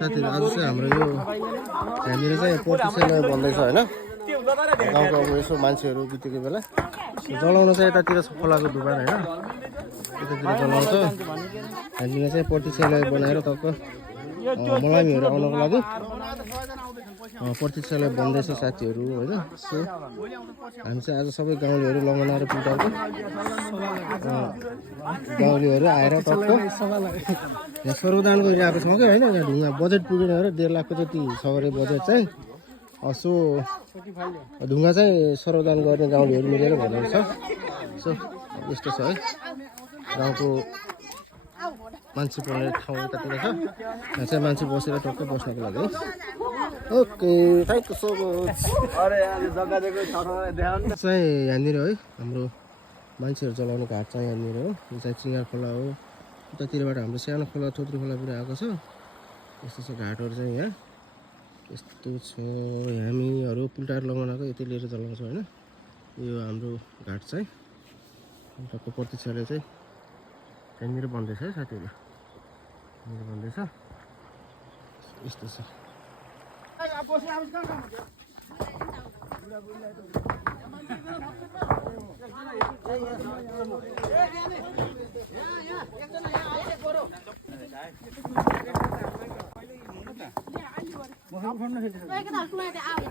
साथीहरु आज चाहिँ हाम्रो यो यहाँनिर चाहिँ पोर्टिसेल बन्दैछ हैन गाउँको अब यसो मान्छेहरू बितेको बेला जलाउन चाहिँ यतातिर छ खोलाको दुकान हैन यतातिर जलाउँछ यहाँनिर चाहिँ पोर्टिसेल बनाएर टक्क मलामीहरू आउनको लागि पोर्टिसेल बन्दैछ साथीहरू हैन सो हामी चाहिँ आज सबै गाउँलेहरू लगाएर पुटाएको गाउँलेहरू आएर टक्क यहाँ सर्वदान गरिरहेको छौँ कि होइन यहाँ ढुङ्गा बजेट पुगेन र 1.5 लाखको जति छ अरे बजेट चाहिँ सो ढुङ्गा चाहिँ सर्वदान गर्ने गाउँलेहरू मिलेर भनेको छ सो यस्तो छ है गाउँको मान्छे पर्ने ठाउँ यतातिर छ यहाँ चाहिँ मान्छे बसेर टक्कै बस्नको लागि okay thank you so much चाहिँ यहाँनिर है हाम्रो मान्छेहरू चलाउने घाट चाहिँ यहाँनिर हो यो चाहिँ चिङ्गा खोला हो उतातिरबाट हाम्रो सानो खोला थोत्रो खोला पनि आएको छ यस्तो छ घाटहरू चाहिँ यहाँ यस्तो छ हामीहरू पुल्टाएर लगाउनको यति लिएर चलाउँछौँ होइन यो हाम्रो घाट चाहिँ टक्क प्रतिक्षाले चाहिँ त्यहाँनिर बन्दैछ है साथीहरू यहाँनिर बन्दैछ यस्तो छ